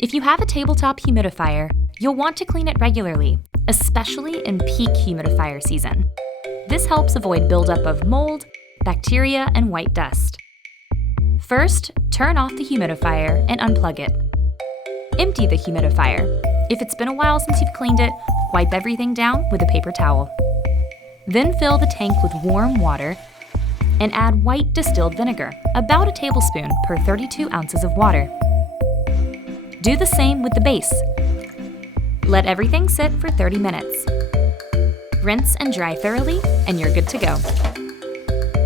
If you have a tabletop humidifier, you'll want to clean it regularly, especially in peak humidifier season. This helps avoid buildup of mold, bacteria, and white dust. First, turn off the humidifier and unplug it. Empty the humidifier. If it's been a while since you've cleaned it, wipe everything down with a paper towel. Then fill the tank with warm water and add white distilled vinegar, about a tablespoon per 32 ounces of water. Do the same with the base. Let everything sit for 30 minutes. Rinse and dry thoroughly, and you're good to go.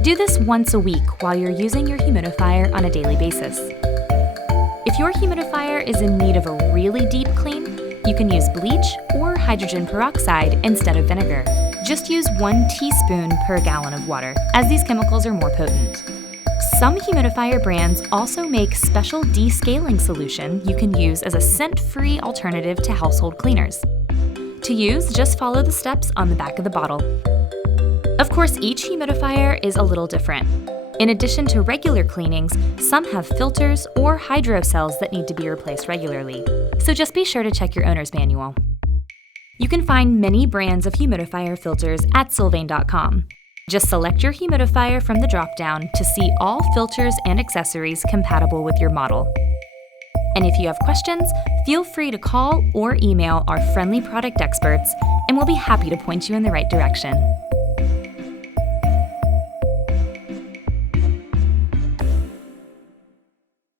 Do this once a week while you're using your humidifier on a daily basis. If your humidifier is in need of a really deep clean, you can use bleach or hydrogen peroxide instead of vinegar. Just use 1 teaspoon per gallon of water, as these chemicals are more potent. Some humidifier brands also make special descaling solution you can use as a scent-free alternative to household cleaners. To use, just follow the steps on the back of the bottle. Of course, each humidifier is a little different. In addition to regular cleanings, some have filters or hydro cells that need to be replaced regularly. So just be sure to check your owner's manual. You can find many brands of humidifier filters at Sylvane.com. Just select your humidifier from the drop-down to see all filters and accessories compatible with your model. And if you have questions, feel free to call or email our friendly product experts, and we'll be happy to point you in the right direction.